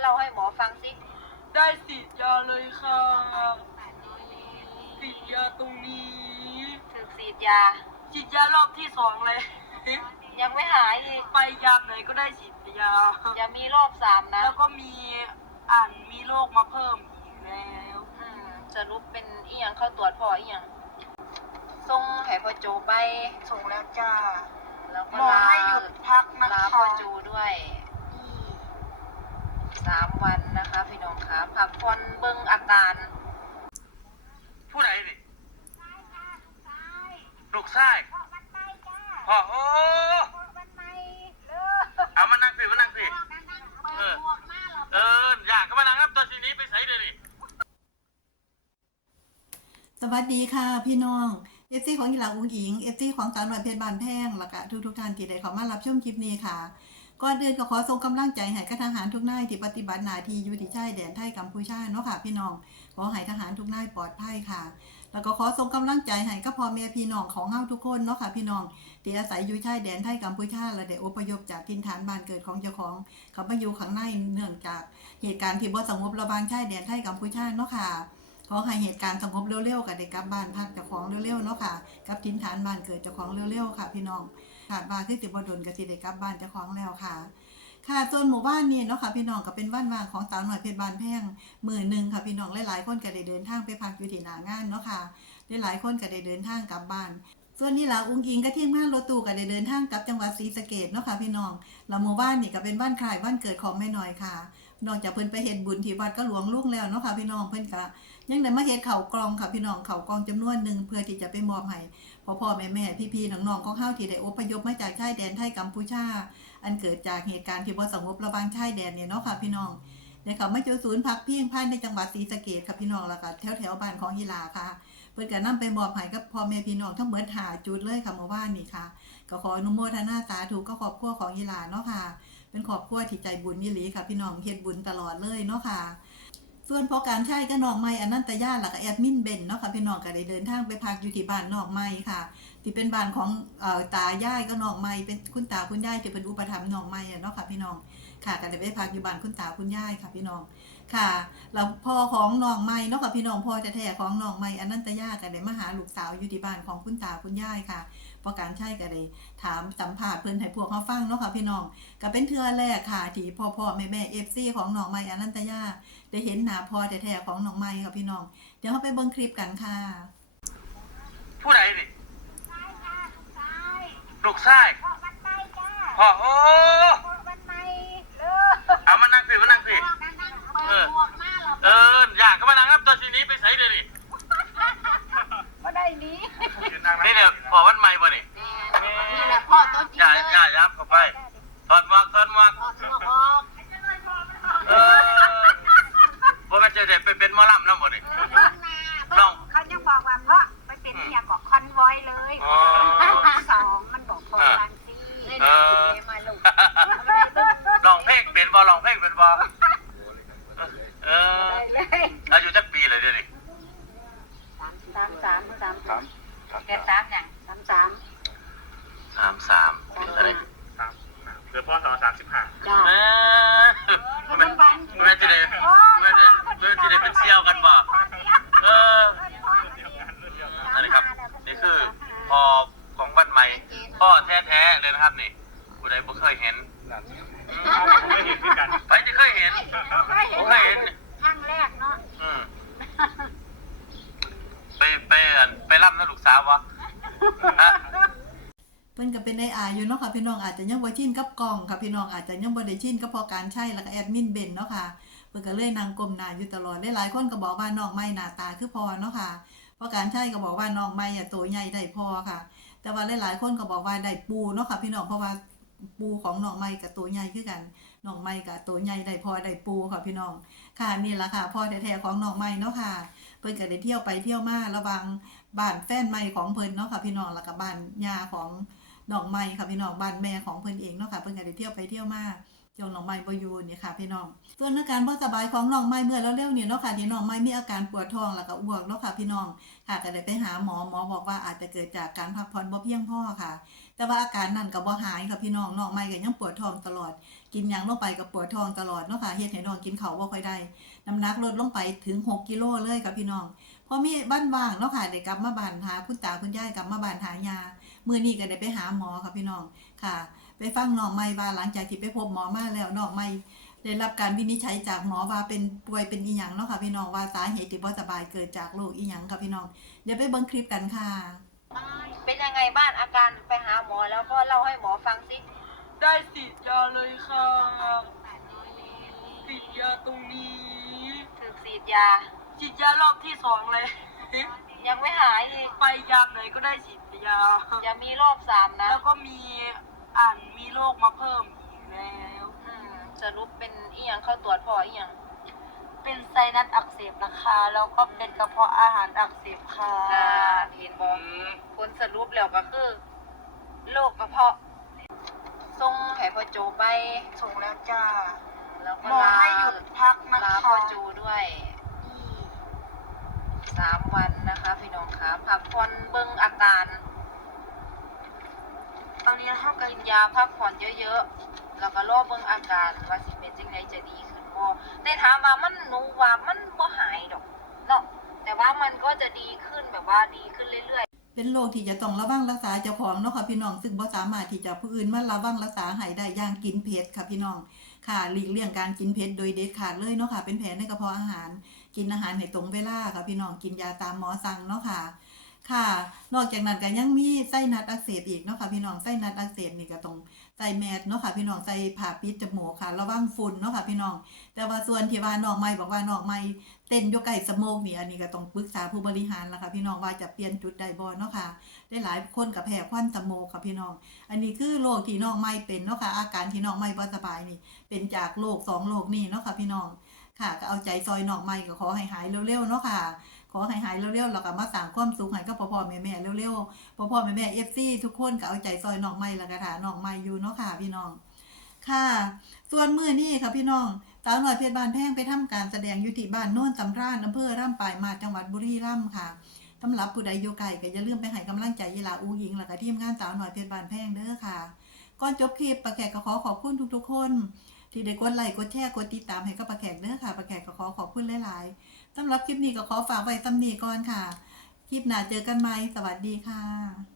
เล่าให้หมอฟังสิ ได้ฉีดยาเลยค่ะฉีดยาตรงนี้ ถึกฉีดยา ฉีดยารอบที่สองเลย ยังไม่หายอีกไปยามไหนก็ได้ฉีดยา อย่ามีรอบสามนะแล้วก็มีอ่านมีโรคมาเพิ่มอีกแล้วอืมสรุปเป็นอีหยังเข้าตรวจพ่ออีหยังส่งให้พ่อโจไปส่งแล้วจ้าแล้วก็หมอลาให้หยุดพักนะลาคะพ่อโจด้วย สามวันนะคะ พี่น้องคะพักผ่อนเบิ่งอาการ ผู้ใดนี่ลูกชายพ่อโอ้เอามานั่งสิมานั่งสิเออเอออยากก็มานั่งครับตอนทีนี้ไปใส่เดี๋ยวนี้สวัสดีค่ะ พี่น้องเอฟซีของกีฬาอุ้งอิงเอฟซีของสาวหน่อยเพชรบานแพงแล้วก็ทุกทุกๆท่านที่ได้เข้ามารับชมคลิปนี้ค่ะ ก่อนเดินก็ขอส่งกำลังใจให้กับทหารทุกนายที่ปฏิบัติหน้าที่อยู่ที่ชายแดนไทยกัมพูชาเนาะค่ะ พี่น้องขอให้ทหารทุกนายปลอดภัยค่ะ แล้วก็ขอส่งกำลังใจให้กับพ่อแม่พี่น้องของเฮาทุกคนเนาะค่ะพี่น้องที่อาศัยอยู่ชายแดนไทยกัมพูชาและได้อพยพจากถิ่นฐานบ้านเกิดของเจ้าของเขามาอยู่ข้างในเนื่องจากเหตุการณ์ที่บ่สงบระหว่างชายแดนไทยกัมพูชาเนาะค่ะขอให้เหตุการณ์สงบเร็วๆกับได้กลับบ้านพักเจ้าของเร็วๆเนาะค่ะกับถิ่นฐานบ้านเกิดเจ้าของเร็วๆค่ะ พี่น้องาดบาที่สิบดลก็สิได้กลับบ้านเจ้าของแล้วค่ะ ค่ะส่วนหมู่บ้านนี่เนาะค่ะพี่น้องก็เป็นบ้านวางของสาวหน่อยเพชรบานแพงมือหนึ่งค่ะพี่น้องหลายๆคนก็ได้เดินทางไปพักอยู่ที่หนางานเนาะค่ะหลายๆคนก็ได้เดินทางกลับบ้านส่วนนี้ล่ะอุ้งอิงก็ทีมงานรถตู้ก็ได้เดินทางกลับจังหวัดศรีสะเกษเนาะค่ะพี่น้องแล้วหมู่บ้านนี่ก็เป็นบ้านคลายบ้านเกิดของแม่น้อยค่ะ นอกจากเพิ่นไปเฮ็ดบุญที่วัดก็หลวงลุงแล้วเนาะค่ะพี่น้องเพิ่นก็ยังได้มาเฮ็ดเข่ากลองค่ะพี่น้องเข่ากลองจำนวนหนึ่งเพื่อที่จะไปมอบให้ พ่อพ่อแม่แม่พี่พี่ๆน้องของเฮาที่ได้อพยพมาจากชายแดนไทยกัมพูชา อันเกิดจากเหตุการณ์ที่บ่สงบระหว่างชายแดนเนี่ยเนาะค่ะพี่น้องได้เข้ามาเจอศูนย์พักพิงภายในจังหวัดศรีสะเกษค่ะพี่น้องแล้วก็แถวๆบ้านของยีลาค่ะเพิ่นก็นำไปมอบให้กับพ่อแม่พี่น้องทั้งเหมดหาจุดเลยค่ะเมื่อวานนี้ค่ะ ก็ขออนุโมทนาสาธุก็ครอบครัวของยีลาเนาะค่ะ เป็นครอบครัวที่ใจบุญยี่หลีค่ะพี่น้องเฮ็ดบุญตลอดเลยเนาะค่ะ ส่วนพอการใช้ก็นองไม้อันันตญาหลักแอดมินเบนเนาะค่ะพี่น้องก็ได้เดินทางไปพักอยู่ที่บ้านนอกไม้ค่ะ ที่เป็นบ้านของเอ่อตายายก็นองไม้เป็นคุณตาคุณยายที่เป็นอุปถัมภ์นองไม้เนาะค่ะพี่น้องค่ะก็ได้ไปพักอยู่บ้านคุณตาคุณยายค่ะพี่น้อง ค่ะแล้วพ่อของน้องไม้เนาะค่ะพี่น้องพ่อแท้ๆของน้องไม้อนันตญาก็ได้มาหาลูกสาวอยู่ที่บ้านของคุณตาคุณยายค่ะพอการใช้ก็ได้ถามสัมภาษณ์เพิ่นให้พวกเขาฟังเนาะค่ะพี่น้องก็เป็นเทื่อแรกค่ะที่พ่อพ่อแม่แม่เอฟซีของน้องไม้อนันตญาได้เห็นหน้าพ่อแท้ๆของน้องไม้ค่ะพี่น้อง เดี๋ยวเราไปเบิ่งคลิปกันค่ะ ผู้ใดนี่ลูกชายพ่อโอ้เอามานั่งสิมานั่งสิ เออ เอออยากก็มานั่งครับตอนทีนี้ไปใส่เดี๋ยวนี้ก็ได้นี้นี่เนี่ยพอวันใหม่บ่นี่นี่แหละพ่อตัวจริงอย่าเลยอย่ายับเข้าไปถอดหมวกถอดหมวกพ่อตัวออกเออบ่แม่นจะได้ไปเป็นหมอลำแล้วบ่นี่น้องเขายังบอกว่าเพราะไปเป็นเนี่ยบอกคอนวอยเลยอ๋อสองมันบอกพอวันซีนี่เอนี่อมาลูกลองเพลงเป็นบ่ลองเพลงเป็นบ่เออ เลย อายุจักปีเลยเดี๋ยวนี้ สามสามสามสาม ครับ แกสามอย่าง สามสาม สามสามอะไรเดือนพศสามสิบห้าจ้าเออมันมันจะได้มันจะมันจะได้เป็นเชี่ยวกันบ่เอออันนี้ครับนี่คือพ่อของบ้านใหม่พ่อแท้ๆเลยนะครับนี่ผู้ใดบ่เคยเห็นไม่เห็นด้วยกันไปจะเคยเห็นผมเคยเห็นครั้งแรกเนาะอืมไปไปอันไปรับนะลูกสาววะฮะเพิ่นก็เป็นได้อาอยู่เนาะค่ะพี่น้องอาจจะยังบ่ชินกับกล้องค่ะพี่น้องอาจจะยังบ่ได้ชินกับพอการใช้แล้วก็แอดมินเบนเนาะค่ะเพิ่นก็เลยนั่งก้มหน้าอยู่ตลอดหลายๆคนก็บอกว่าน้องไม้หน้าตาคือพอเนาะค่ะพอการใช้ก็บอกว่าน้องไม้อะตัวใหญ่ได้พอค่ะ แต่ว่าหลายๆคนก็บอกว่าได้ปูเนาะค่ะพี่น้องเพราะว่าปูของน้องไม้กับตัวใหญ่คือกันน้องไม้กับตัวใหญ่ได้พอได้ปูค่ะพี่น้องค่ะนี่แหละค่ะพ่อแท้ๆของน้องไม้เนาะค่ะเพิ่นก็ได้เที่ยวไปเที่ยวมาระวังบ้านแฟนใหม่ของเพิ่นเนาะค่ะพี่น้องแล้วก็บ้านยาของ น้องใหม่ค่ะพี่น้องบ้านแม่ของเพิ่อนเองเนาะค่ะเพิ่อนก็ได้เที่ยวไปเที่ยวมาจนน้องใหม่บ่อยู่นี่ค่ะพี่น้อง ส่วนอาการบ่สบายของน้องใหม่เมื่อแล้วเร็วๆนี่ยเนาะค่ะที่น้องใหม่มีอาการปวดท้องแล้วก็อ้วกเนาะค่ะพี่น้องค่ะก็ได้ไปหาหมอหมอบอกว่าอาจจะเกิดจากการพักผ่อนบ่เพียงพอค่ะ แต่ว่าอาการนั้นก็บ่หายค่ะพี่น้องน้องใหม่ก็ยังปวดท้องตลอด กินยังลงไปก็ปวดท้องตลอดเนาะค่ะเฮ็ดให้น้องกินข้าวบ่ค่อยได้น้ำหนักลดลงไปถึง 6กิโลเลยค่ะพี่น้องพอมีบ้านว่างเนาะค่ะได้กลับมาบ้านหาคุณตาคุณยายกลับมาบ้านหายา มื้อนี้ก็ได้ไปหาหมอค่ะพี่น้องค่ะ ไปฟังน้องใหม่ว่าหลังจากที่ไปพบหมอมาแล้วน้องใหม่ได้รับการวินิจฉัยจากหมอว่าเป็นป่วยเป็นอีหยังเนาะค่ะพี่น้องว่าสาเหตุที่บ่สบายเกิดจากโรคอีหยังค่ะพี่น้องเดี๋ยวไปเบิ่งคลิปกันค่ะ เป็นยังไงบ้างอาการไปหาหมอแล้วก็เล่าให้หมอฟังสิได้ฉีดยาเลยค่ะฉีดยาตรงนี้ถึกฉีดยาฉีดยารอบที่สองเลย ยังไม่หายอีกไปยามไหนก็ได้ฉีดยา อย่ามีรอบสามนะแล้วก็มีอ่านมีโรคมาเพิ่มอีกแล้วอืมสรุปเป็นอีหยังเข้าตรวจพออีหยังเป็นไซนัสอักเสบนะคะ แล้วก็เป็นกระเพาะอาหารอักเสบค่ะอ่าเห็นบอกผลสรุปแล้วก็คือโรคกระเพาะส่งให้พ่อโจไปส่งแล้วจ้าแล้วก็หมอลาให้หยุดพักนะลาคะพ่อโจด้วยสามวัน นะคะพี่น้องคะพักผ่อนเบิ่งอาการ ตอนนี้เท่ากินยาพักผ่อนเยอะๆ แล้วก็รอเบิ่งอาการว่าสิเป็นจังไดจะดีขึ้นบ่แต่ถามว่ามันหนูว่ามันบ่หายดอกเนาะแต่ว่ามันก็จะดีขึ้นแบบว่าดีขึ้นเรื่อยๆเป็นโรคที่จะต้องระวังรักษาเจ้าของเนาะค่ะพี่น้องซึ่งบ่สามารถที่จะผู้อื่นมาระวังรักษาให้ได้อย่างกินเผ็ดค่ะพี่น้องค่ะหลีกเลี่ยงการกินเผ็ดโดยเด็ดขาดเลยเนาะค่ะเป็นแผลในกระเพาะอาหาร กินอาหารให้ตรงเวลาค่ะพี่น้องกินยาตามหมอสั่งเนาะค่ะ ค่ะ นอกจากนั้นก็ยังมีไส้นัดอักเสบอีกเนาะค่ะพี่น้องไส้นัดอักเสบนี่ก็ต้องใส่แมสเนาะค่ะพี่น้องใส่ผ้าปิดจมูกค่ะ ระวังฝุ่นเนาะค่ะพี่น้อง แต่ว่าส่วนที่ว่าน้องใหม่บอกว่าน้องใหม่เต้นยู่ใกล้สโมกนี่อันนี้ก็ต้องปรึกษาผู้บริหารแล้วค่ะพี่น้องว่าจะเปลี่ยนจุดใดบ่เนาะค่ะ ได้หลายคนกับแพ้ควันสโมกค่ะพี่น้อง อันนี้คือโรคที่น้องไม่เป็นเนาะค่ะอาการที่น้องไม่บ่สบายนี่ เป็นจากโรคสองโรคนี่เนาะค่ะพี่น้อง ค่ะ ก็เอาใจซอยน้องไม่ก็ขอให้หายเร็วๆเนาะค่ะ ขอให้หายเร็วๆแล้วก็มาสร้างความสุขให้กับพ่อๆแม่ๆเร็วๆพ่อๆแม่ๆ FC ทุกคนก็เอาใจซอยน้องไม่แล้วก็ถาน้องไม่อยู่เนาะค่ะ พี่น้อง ค่ะ ส่วนมือนี้ค่ะพี่น้องสาวหน่อยเพชรบานแพงไปทำการแสดงยู่ที่บ้านโน่นสำราญอำเภอร่ำปลายมาจังหวัดบุรีรัมย์ค่ะสำหรับผู้ใดอยู่ไกลก็อย่าลืมไปให้กำลังใจยีลาอูหญิงแล้วก็ทีมงานสาวหน่อยเพชรบานแพงเด้อค่ะก่อนจบคลิปประแขกก็ขอขอบคุณทุกๆคน ที่ได้กดไลค์กดแชร์กดติดตามให้กับปะแขกเด้อค่ะปะแขกก็ขอขอบคุณหลายๆสำหรับคลิปนี้ก็ขอฝากไว้ตำหนีก่อนค่ะ คลิปหน้าเจอกันไหมสวัสดีค่ะ